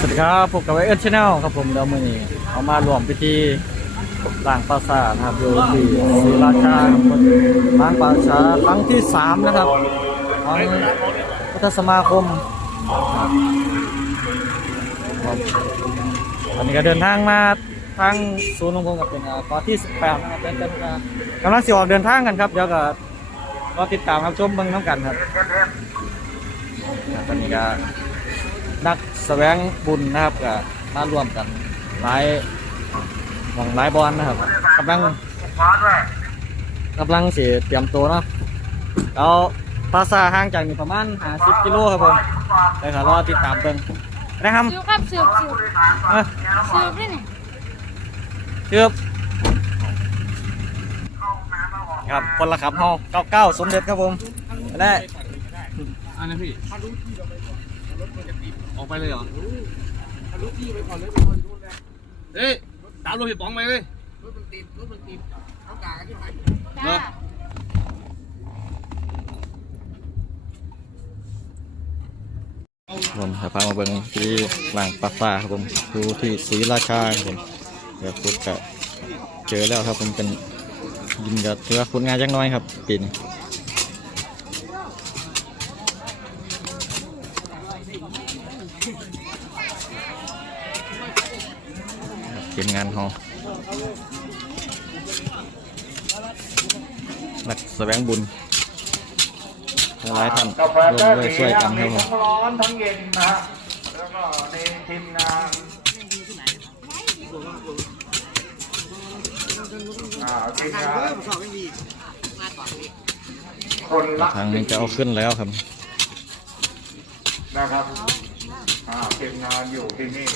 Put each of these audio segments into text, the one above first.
สวัสดีครับพบกับไอเอิร์ชแนลครับผมเดี๋ยวมื่อนี้เอามารวมพิธีล้างปราสาทครับอยู่ที่ศรีราชาครับผมล้างปราสาทครั้งที่สามนะครับของพุทธสมาคมครับวันนี้ก็เดินทางมาทางศูนย์ลงพงกับเป็นอ่ากอที่18นะครับเป็นเป็นอ่ากำลังสิออกเดินทางกันครับเดี๋ยวก็รอติดตามรับชมเบิ่งน้ำกันครับครับตอนนี้ก็ นักแสวงบุญนะครับก็มาร่วมกันหลายหมองหลายบอลนะครับกำลังกำลังเสียเตรียมตัวเนาะแล้วภาษาห่างจากนี่ประมาณ50กิโลครับผมเดี๋ยวขอรอติดตามเบิ่งนะครับสืบครับสืบสืบเอ้ยสืบด้วยนี่เชือบครับคนละขับเฮา99สมเด็จครับผมได้อันนี้พี่ ออกไปเลยเหรอเฮ้ยตามรถพี่ป๋องไปเลยจ้าผมจะพามาเบิ่งที่หลังปลาฟ้าครับผมอยู่ที่ศรีราชาครับผมเดี๋ยวพุดก็เจอแล้วครับผมเป็นยินกับถือว่าคุณงานจักหน้อยครับปีนี้ครับที มงานของนักแสวงบุญหลายท่านร่วมด้วยช่วยกันครับผมทั้งร้อนทั้งเย็นนะฮะแล้วก็ในทีมงานทานคนรักทางนี้จะเอาขึ้นแล้วครับนะครับอ่าทีมงานอยู่ที่นี่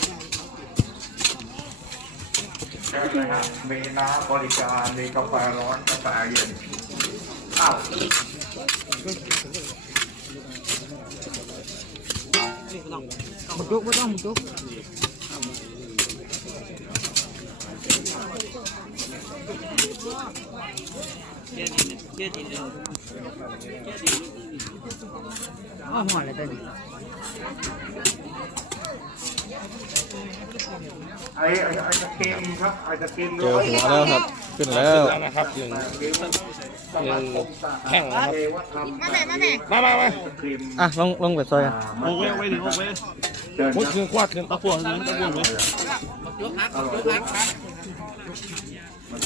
ใช่ไหรับมีน้ำบริการมีกาแฟร้อนกาแฟเย็นอ้าวมันจุกไม่ต้องมันจุก อหัวอะไรตัวนี้ไอ้ไอ้ไอ้ตะเกียงครับไอ้ตะเกียงเจอหัวแล้วครับ ขึ้นแล้วนะครับยังยังแข่งนะครับมาแม่มาแม่มามามาอะลงลงไปซอยกันโอ้ยเอาไว้ดิเอาไว้เชิญมุดครับเครื่องควาดเครื่องตะกั่วเครื่องตะกั่วเลย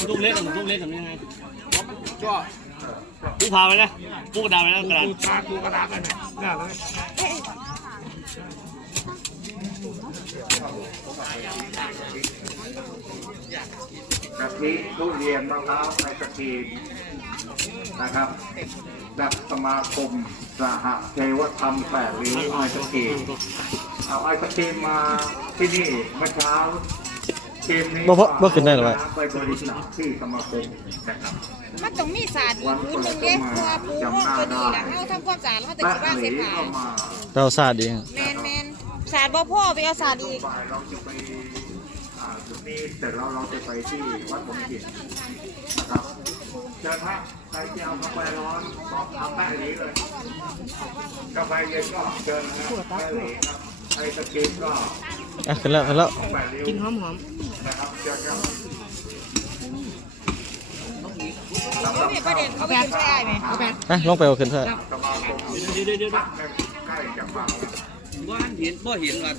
ลูกเล็กกับลูกเล็กกับยังไงก็ กูพาไปนะกูกระดาษไปนะกระดาษ กูชากูกระดาษไปนะน่าเลยกะทิทุเรียนมะพร้าวไอศกรีมนะครับจากสมาคมสหเทวธรรมแปดริ้วไอศกรีมเอาไอศกรีมมาที่นี่เมื่อเช้าเกมนี้บ่บ่บ่ขึ้นได้หรอวะ ไปบริจาคที่สมาคมนะครับ มันต้องมีศาสตร์อีกพื้นหนึ่งเด้เพราะว่าปูห้องตัวนี้นะเฮาทำความสะอาดแล้วเฮาจะและคิดว่าหเสียลีหายก็มาเราซาดีแมนแมนศาสตร์บ่พ่อไปเอาศาสตร์อีกบ่ายเราจะไปอ่าจุดนี้เสร็จแล้วเราจะไปที่วัดหลวงจิตนะครับเชิญฮะใครที่เอากาแฟร้อนบอกทำได้หลีเลยกาแฟเย็นก็เชิญนะครับแม่หลีครับไอศกรีมก็อะขึ้นแล้วขึ้นแล้วแปดริ้วกินหอมหอมนะครับเชิญครับ นี่ประเด็นเขาไปกินใช่ไหมอะลงไปเอาขึ้นเถอะสมาเดี๋ยวเดี๋ยวเดี๋ยวใกล้จะมาแล้วว่าเห็นบ่เห็นว่า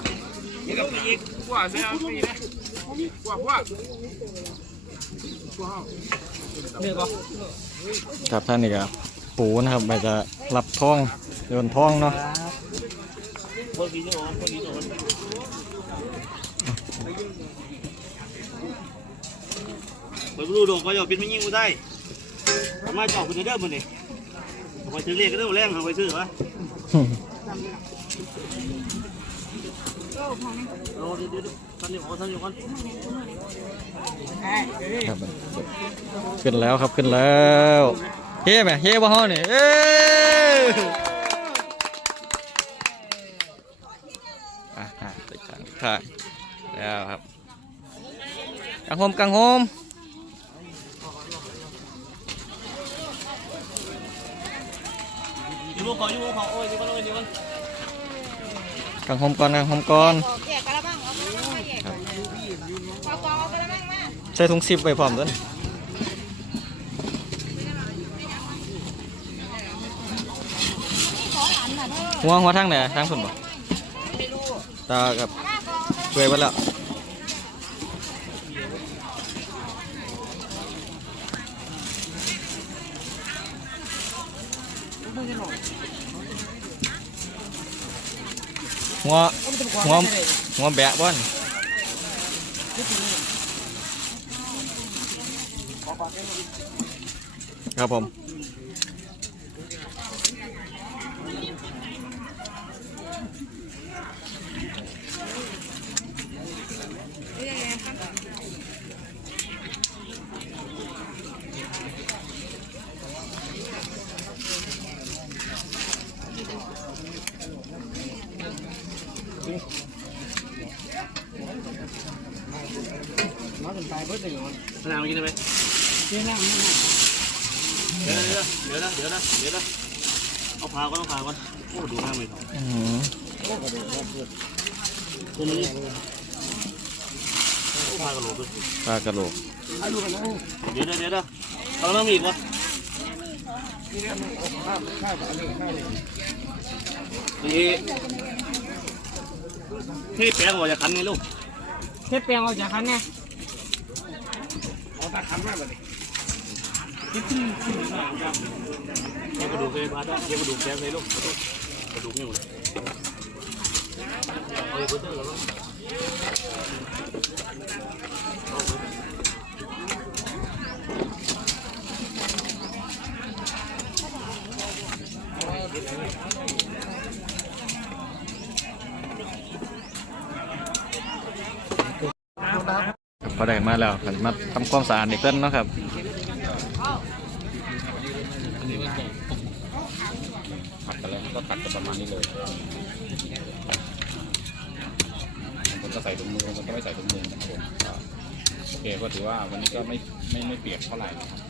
นี่ก็ไปอีกกว่าเสียปีนะกว่าว่าเนี่ยก็ครับท่านนี่ครับปูนะครับไปจะรับท้องโยนท้องเนาะไปดูดอกก็อย่าเป็นไม่ยิ่งกูได้ ทำไมจอกคุณจะเดิมมันนี่ไปซื้อเลขก็ได้แรงเขาไปซื้อวะโอ้เดี๋ยวเดี๋ยวท่านอยู่ก่อนท่านอยู่ก่อนครับขึ้นแล้วครับขึ้นแล้วเฮ้ไหมเฮ้บ่ฮ้อนี่เอ้อะอะไปทางทางแล้วครับกังโฮมกังโฮม อยู่วงเขาอยู่วงเขาโอ้ยนี่ก่อนโอ้ยนี่ก่อนกางหอางหมก่อนกังเอกรมก่อนใส่ถุงซิบไปพร้อมด้วยหัวหัวทั้งไหนทั้งสุนบ่ตากับเกยไปแล้ว หัวหัวหัวแบะบ่อนครับผม มะนาวกินได้ไหมเดี๋ยวนะเดี๋ยวนะเดี๋ยวนะเดี๋ยวนะเดี๋ยวนะเอาพาก่อนเอาพาก่อนโอ้ดูหน้าไม่ถอดอืมตัวนี้โอ้พากระโหลกด้วยปลากระโหลกเดี๋ยวนะเดี๋ยวนะเอาน้ำมีอีกวะนี่ ที่แปลงออกจากคันนี่ลูกเทปเปียงออกจากคันไงเก็บกระดูกเลยพาได้เก็บกระดูกแกเลยลูกกระดูกนี่หมดเอาไปเพิ่มแล้ว ได้มาแล้วกันมาทำความสะอาดอีกเพิ่นเนาะครับผัดกันแล้วก็ตัดกันประมาณนี้เลยบางคนก็ใส่ถุงมือบางคนก็ไม่ใส่ถุงมือนะครับผมโอเคก็ถือว่าวันนี้ก็ไม่ไม่ไม่เปียกเท่าไหร่นะครับ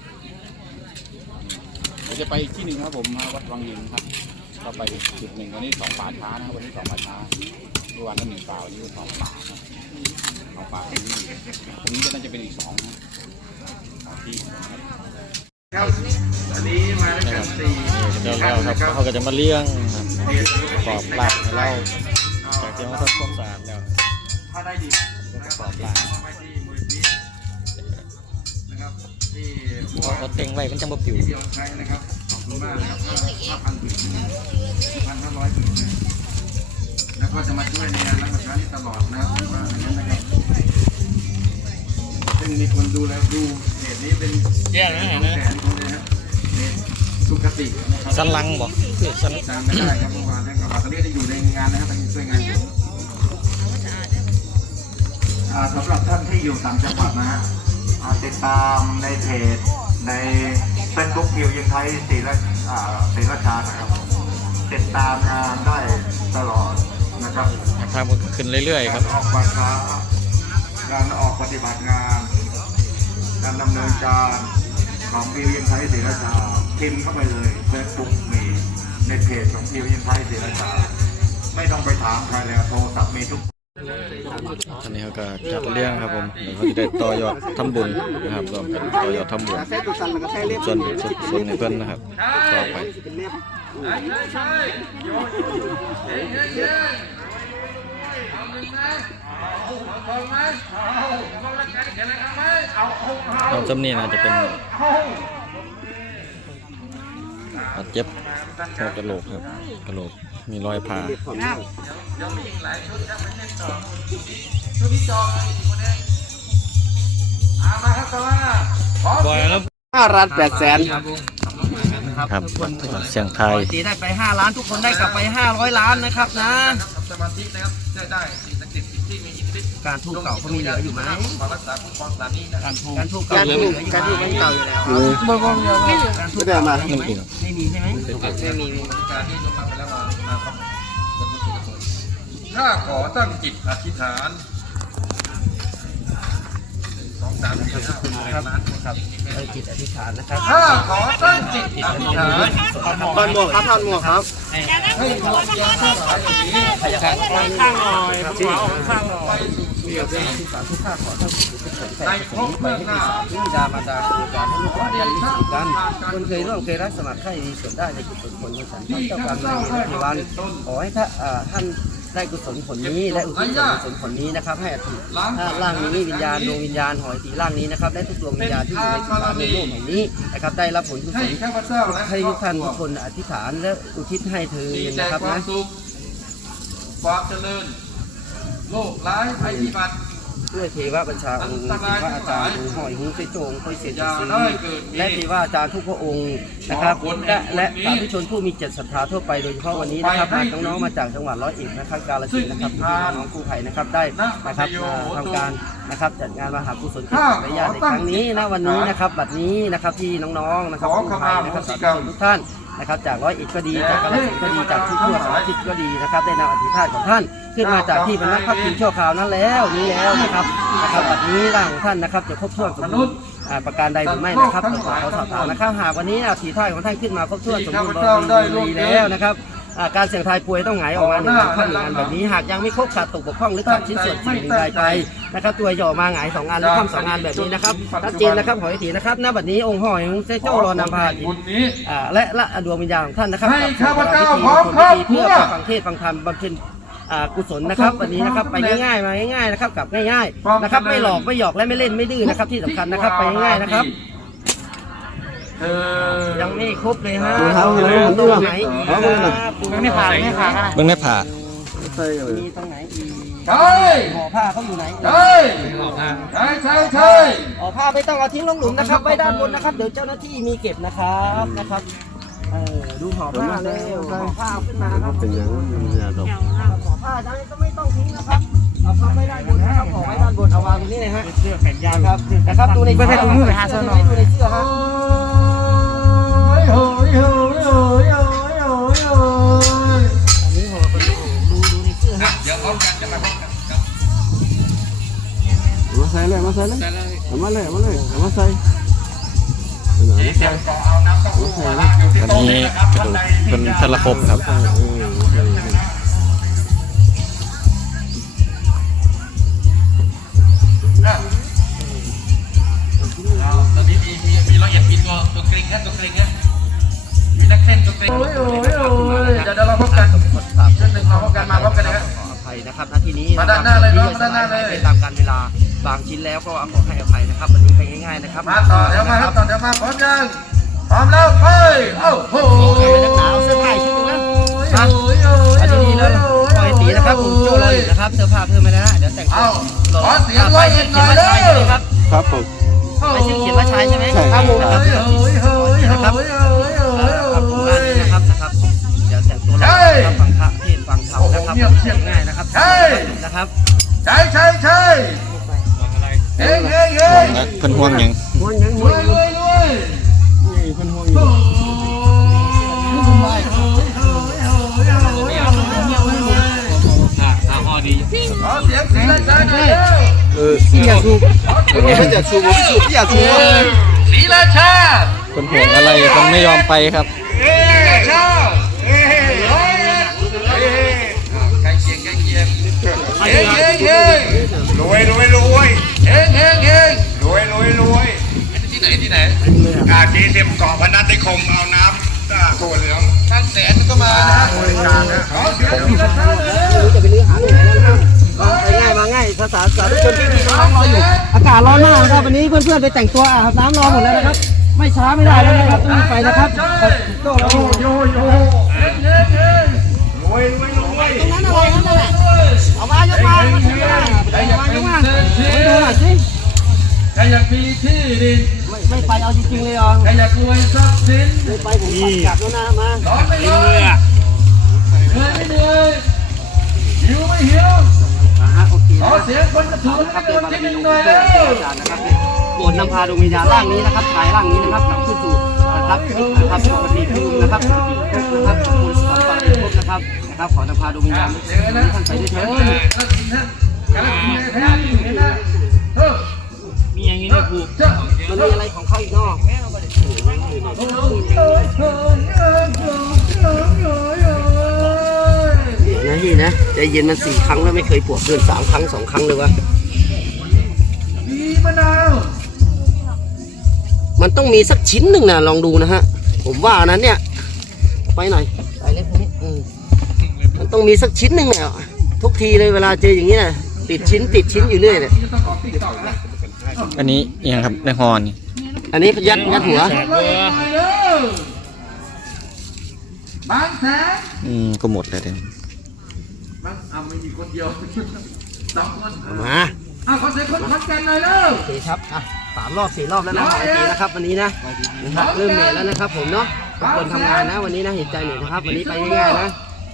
เดี๋ยวจะไปอีกที่หนึ่งครับผมวัดวังยิงครับก็ไปจุดหนึ่งวันนี้สองป่าช้านะครับวันนี้สองป่าช้าเมื่อวานนั้หนึ่งป่าวันนี้สองป่าครับ สองป่าวันนี้ตรงนี้ก็น่าจะเป็นอีกสองนะสองที่ครับอันนี้มาด้วยกันสี่เดี๋ยวเราครับเขาก็จะมาเลี้ยงครับปอบลากให้เราจากที่เขาทำความสะอาดแล้วถ้าได้ดีก็จะปอบลากอบให้ที่มูลนิธินะครับที่มเขาเขาเต็งไว้มันจะบ่ปิวที่เดียวใช้นะครับขอบคุณมากนะครับห้าพันถึงพันห้าร้อยถึงนะ แล้วก็จะมาช่วยในงานรับประทานนี้ตลอดนะครับว่าอย่างนั้นนะครับซึ่งมีคนดูแลดูเพจนี้เป็นแย่นะเห็นไหม แสนคนเลยครับเพจสุขตินะครับ สันหลังบ่สันจำไม่ได้ครับเมื่อวานท่านกลับมาตอนนี้ได้อยู่ในงานนะครับตอนนี้ช่วยงานอยู่อ่าสำหรับท่านที่อยู่ต่างจังหวัดนะฮะอ่าติดตามในเพจในเฟซบุ๊กพิวยิงไทยศรีราอ่าศรีราชานะครับ ติดตามงานได้ตลอด ครับทางมันก็ขึ้นเรื่อยๆครับ การออกบัตรค้าการออกปฏิบัติงาน การดำเนินการของพิวยิงไทยศรีราชาพิมพ์เข้าไปเลยเฟซบุ๊กมีในเพจของพิวยิงไทยศรีราชาไม่ต้องไปถามใครแล้วโทรศัพท์มีทุกตอนนี้เขาก็จัดเลี้ยงครับผมเดี๋ยวเขาจะได้ต่อยอดทำบุญนะครับรวมกันต่อยอดทำบุญส่วนส่วนส่วนในเพื่อนนะครับต่อไป เราจำเนี่นะจจะเป็นบาดเจ็บหัวกระโหลกครับกระโหลกมีรอยผ่าบ่อยแล้วห้าล้านแปดแสนครับเสียงไทยตีได้ไปห้าล้านทุกคนได้กลับไปห้าร้อยล้านนะครับนะสมาธินะครับได้ การทูบเก่าก็มีเหลืออยู่ไหมขอรักาคุ้มครองสถานนี้นะการทูบการทูบเก่าอยู่ไหมการทูบเก่าอยู่แล้วการทูบเก่าไม่มีไม่มีใช่ไหมไม่มีการที่จะมาไปแล้วมามาถ้าขอตั้งจิตอธิษฐานสองสามสี่ห้าหกครับไปจิตอธิษฐานนะครับถ้าขอตั้งจิตอธิษฐานตอนหมวกครับตอนหมวกครับให้ดวงวิญญาณทั้งหลายเหล่านี้ข้างหน่อยผมเอาข้างหน่อย ไปสู่สุสาธุข้าขอท่านผู้ทุกคนแผ่ไปให้ที่สามที่ดามาดาคือการให้ลูกหลานได้มีสุขกันคนเคยร่วมเคยรักสมัครใครมีส่วนได้ในกุศลผลของฉันท่านเจ้ากรรมนายเวรในวันขอให้ท่านท่านได้กุศลผลนี้และอุทิศส่วนกุศลผลนี้นะครับ ให้อธิถ้าร่างนี้วิญญาณดวงวิญญาณหอยตีร่างนี้นะครับและทุกดวงวิญญาณที่อยู่ในสถานในโลกแห่งนี้นะครับได้รับผลกุศลให้ทุกท่านทุกคนอธิษฐานและอุทิศให้เธอนะครับนะความเจริญ โลกร้ายภัยพิบัติด้วยเทวบัญชาองค์เทวอาจารย์องค์หอยหุงเสยโจงคอยเสียอจัย่าสีได้เกิดมีและเทวอาจารย์ทุกพระองค์นะครับและและสาธุชนผู้มีจิตศรัทธาทั่วไปโดยเฉพาะวันนี้นะครับมาน้องๆมาจากจังหวัดร้อยเอ็ดนะครับกาฬสินธุ์นะครับพี่น้องกู้ภัยนะครับได้นะครับมาทำการนะครับจัดงานมหากุศลเกี่ยวกับญาติในครั้งนี้นะวันนี้นะครับบัดนี้นะครับที่น้องๆนะครับกู้ภัยนะครับสาธุชนทุกท่านนะครับจากร้อยเอ็ดก็ดีจากกาฬสินธุ์ก็ดีจากทุกทั่วสารทิศก็ดีนะครับได้นำอธิษฐานของท่าน ขึ้นมาจากที่บรรณพักพิงชั่วคราวนั้นแล้วนี้แล้วนะครับนะครับบัดนี้ร่างของท่านนะครับจะครบถ้วนสมบูรณ์อ่าประการใดหรือไม่นะครับเราขอสอบถามนะครับหากวันนี้อธิษฐานของท่านขึ้นมาครบถ้วนสมบูรณ์บริบูรณ์แล้วนะครับอ่าการเสี่ยงทายป่วยต้องหงายออกมาหนึ่งอันข้อหนึ่งอันแบบนี้หากยังไม่ครบขาดตกบกพร่องหรือขาดชิ้นส่วนสิ่งหนึ่งใดไปนะครับตัวหย่อมาหงายสองอันหรือคว่ำสองอันแบบนี้นะครับชัดเจนนะครับขอให้ถีนะครับณบัดนี้องค์หอยของเซโจรอนำพาบุญนี้อ่าและละดวงวิญญาณของท่านนะครับให้ข้าพเจ้ากับพร้อมพิธีครอบครัเพื่วอไปฟังเทศน์ฟังธรรมบำเพ็ญ อ่ากุศลนะครับวันนี้นะครับไปง่ายๆมาง่ายๆนะครับกลับง่ายๆนะครับไม่หลอกไม่หยอกและไม่เล่นไม่ดื้อนะครับที่สำคัญนะครับไปง่ายๆนะครับเออยังไม่ครบเลยฮะเอาเอาเอาเอาตรงไหนเอาเอาเอายังไม่ผ่านไม่ผ่านเบิ่งได้ผ่ามีตรงไหนอีกใช่ห่อผ้าเขาอยู่ไหนใช่ใช่ใช่ใช่ห่อผ้าไม่ต้องเอาทิ้งลงหลุมนะครับไว้ด้านบนนะครับ เดี๋ยวเจ้าหน้าที่มีเก็บนะครับนะครับเออดูห่อผ้าเลยห่อผ้าเอาขึ้นมาครับเป็นอย่างนั้นอย่าดอก ห่อผ้าได้ก็ไม่ต้องทิ้งนะครับเอาผ้าไว้ด้านบนนะครับห่อไว้ด้านบนเอาวางตรงนี้เลยฮะเสื้อแขนยาวครับนะครับดูในเสื้อครับดูในเสื้อฮะโอ้ยโอ้ยโอ้ยโอ้ยโอ้ยโอ้ยโอ้ยอันนี้ห่อเป็นดูดูในเสื้อฮะเดี๋ยวพร้อมกันจะมาพร้อมกันมาใส่เลยมาใส่เลยเอามาเลยเอามาเลยเอามาใส่เอามาเดี๋ใส่ยวขอเอาน้ำเต้าหู้มาล้างอยู่ที่วันโต๊ะนี้เลยนะครับกระดูกเป็นทรคมครับ เอาตอนนี้มีมีมีละเอียดมีตัวตัวเกรงแค่ตัวเกรงแค่มีนักเต้นตัวเกรงโอ้ยโอ้ยโอ้ยเดี๋ยวเดี๋ยวเราพบกันเรื่องหนึ่งเราพบกันมาพบกันนะครับขออภัยนะครับณที่นี้มาด้านหน้าเลยเนอะมาด้านหน้าเลยไปตามการเวลาบางชิ้นแล้วก็ขอให้อภัยนะครับวันนี้ไปง่ายๆนะครับมาต่อเดี๋ยวมาครับต่อเดี๋ยวมาพร้อมยังพร้อมแล้วไปโอ้โหใครเป็นนักหนาวเสื้อผ้าอีกชุดหนึงนะโอ้ยโอ้ยอันโอ้นี้ยเลยปล่อยตี นะครับผมโจ้รออยู่นะครับเสื้อผ้าเพิ่มมาแล้วนะเดี๋ยวแต่งตัวเอ้าขอเสียงไปร้อยเขีเอ็ยดนหน่ว่าอยชายเด้ใช่ไหมอครับครับผมไปชื่อเขียนว่าชายใช่ไหมใช่ครับผมนะครับเฮ้ยเฮ้ยเฮ้ยเฮ้ยนะครับเฮ้ยเฮ้ยเอ่อครับผมบ้านนี้นะครับนะครับ เดี๋ยวแต่งตัวรอนะครับฟังพระเทศน์ฟังธรรมนะครับง่ายๆนะครับนะครับใช่ใช่ใช่เฮ้ยเฮ้ยเฮ้ยเพิ่นห่วงหยัง สูบไม่อยากสูบผมสูบพี่อยากสูบสีราชาเพิ่นห่วงอะไรเพิ่นไม่ยอมไปครับสีราชาเฮ้ยเฮ้ยเฮ้ยใกล้เคียงใกล้เคียงเฮ้ยเฮ้ยเฮ้ยรวยรวยรวยเฮ้ยเฮ้ยเฮ้ยรวยรวยรวยที่ไหนที่ไหนอาจีสิบเกาะพนัสนิคมเอาน้ำอ่าถั่วเหลืองท่านแสนก็มานะฮะบริการนะขอเสียงสีราชาหน่อยเร็วจะไปลื้อหาที่ไหนแล้วนะครับ ไปง่ายมาง่ายภาษาสาธุชนที่ดีน้องรออยู่ อากาศร้อนมากนะครับวันนี้เพื่อนๆไปแต่งตัวอาบน้ำรอหมดแล้วนะครับ ไม่ช้าไม่ได้แล้วนะครับต้องรีบไปนะครับโจ้เราโยโย่เฮ้ยเฮ้ยเฮ้ยรวยรวยรวยตรงนั้นอะไรครับนั่นแหละเอามายกมาเอามายกมายกมาไปดูหน่อยสิใครอยากมีที่ดินไม่ไม่ไปเอาจริงๆเลยอะใครอยากรวยทรัพย์สินไม่ไปผมปัดกลับแล้วนะมาร้อนไม่ร้อนเหนื่อยไม่เหนื่อยหิวไม่หิว ฮะโอเคขอนะเสียงคนกระถูครับให้เดี๋ยวเราบารที่หมีนึ่หงลวงหน่อยปู่เร็วอาจารย์นะครับโปรดนำพาดวงวิญญาณร่างนี้นะครับชายร่างนี้นะครับนำขึ้นสู่นะครับนะครับปกติภูมินะครับปกติภพนะครับสมบูรณ์สมบัติภพนะครับนะครับ ขอนำพาดวงวิญญาณเจอนะท่านไปด้วยเถิดแล้วสินะกำลังมีแท้อยู่นี่นะเออมีอย่างนี้เนี่ยครูเจ้ามันมีอะไรของเขาอีกเนาะเนะพี่นะใจใจเย็นมันสี่ครั้งแล้วไม่เคยปวดเกินสามครั้งสองครั้งเลยวะมีมะนาวมันต้องมีสักชิ้นหนึ่งนะลองดูนะฮะ ผมว่านั้นเนี่ย ไปหน่อยไปเล็กคนนี้อืมมันต้องมีสักชิ้นหนึ่งเนี่ยทุกทีเลยเวลาเจออย่างนี้นะติดชิ้นติดชิ้นอยู่เรื่อยเนี่ยอันนี้เอียงครับในฮอนี่อันนี้ยัดยัดหัวบางแสนอืมก็หมดเลยเดี๋ยวบางอะไม่มี คนเดียวสองคนเอามาอะขอเสียงคนขอนแก่นหน่อยเร็ว โอเคครับอะสามรอบสี่รอบแล้วนะโอเคนะครับวันนี้นะนะครับเริ่มเหนื่อยแล้วนะครับผมเนาะทุกคนทำงานนะวันนี้นะเห็นใจหน่อยนะครับ วันนี้ไปง่ายๆนะ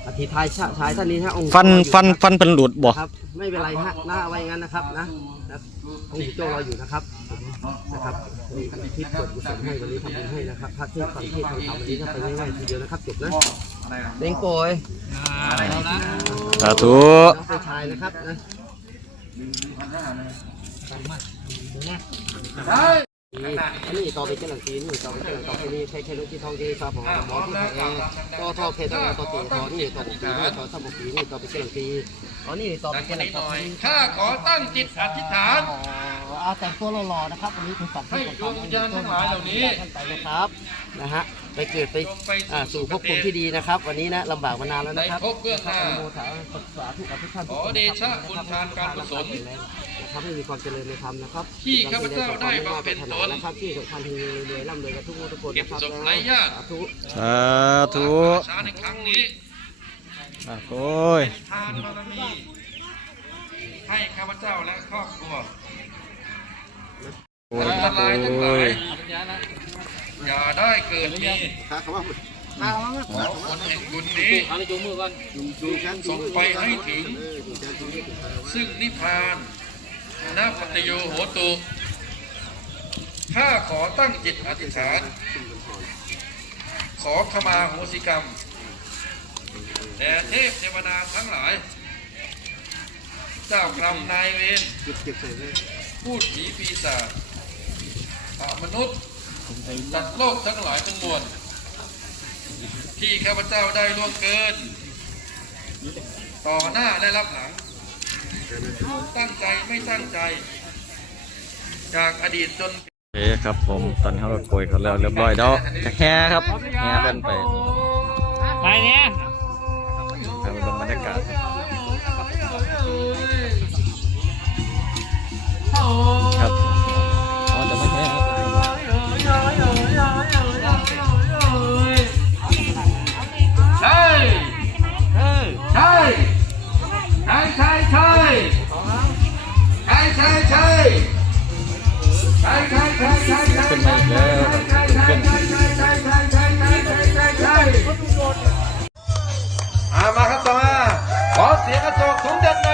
อธิทายชาชายท่านนี้ฮะองค์ฟันฟันฟันเป็นหลุดบ่ครับ ไม่เป็นไรฮะหน้าเอาไว้งั้นนะครับนะนะองค์หญิงโจ้รออยู่นะครับนะครับมีคลิปกดกุศลให้วันนี้ทำบุญให้นะครับพระเทศฟังเทศฟังธรรมวันนี้ก็ไปง่ายๆทีเดียวนะครับจบนะ เด้งโปยสาธุน้องไปชายนะครับนะอันนี้ต่อไปเจ้าหลังจีนนี่ต่อไปเจ้าหลังต่อไปนี่ใช้แค่ลูกที่ทองที่ซาบหมอที่แพต่อท่อเพต่อต่อตีต่อนี่ต่อบุกปีนี่ต่อซับบุกปีนี่ต่อไปเจ้าหลังจีอ๋อนี่ต่อไปเจ้าหลังต่อข้าขอตั้งจิตอธิษฐานเอาแต่งตัวหล่อๆนะครับวันนี้คุณฝันให้ดวงวิญญาณทั้งหลายเหล่านี้ท่านไปนะครับนะฮะ ไปเกิดไปอ่าสู่ภพภูมิที่ดีนะครับ วันนี้นะลำบากมานานแล้วนะครับในภพเบื้องหน้าอนุโมทนาสาธุกับทุกท่านขอเดชะบุญทานการกุศลนะครับให้มีความเจริญในธรรมนะครับที่ข้าพเจ้าได้บำเพ็ญตนนะครับที่สำคัญที่รวยๆร่ำรวยกันทุกคนทุกคนนะครับเก็บศพไร้ญาติสาธุสาธุช้าในครั้งนี้อะโอ้ยทานบารมีให้ข้าพเจ้าและครอบครัวโอ้ยอันตรายทั้งหลาโอ้ยย อย่าได้เกิดมีครับคำว่าขอผลแห่งบุญนี้ส่งไปให้ถึง ซึ่งนิพพานนาปตโยโหตุข้าขอตั้งจิตอธิษฐาน ขอขมาโหสิกรรมแด่เทพเทวดาทั้งหลาย เจ้ากรรมนายเวรพูดผีปีศาจมนุษย์ สัตว์โลกทั้งหลายทั้งมวลที่ข้าพเจ้าได้ล่วงเกิน ต่อหน้าและรับหลัง ตั้งใจไม่ตั้งใจ จากอดีตจนเอเครับผมตอนนี้เขาก็โกยเขาแล้วเรียบร้อยแล้วแค่ครับแค่เป็นไปไปเนี้ยทำเป็นบรรยากาศ ใช่ใช่ใช่ใช่ใช่ใช่ใช่ขึ้นมาอีกแล้วขึ้นมาครับต่อมาขอเสียงกระจกสูงเด่นหน่อย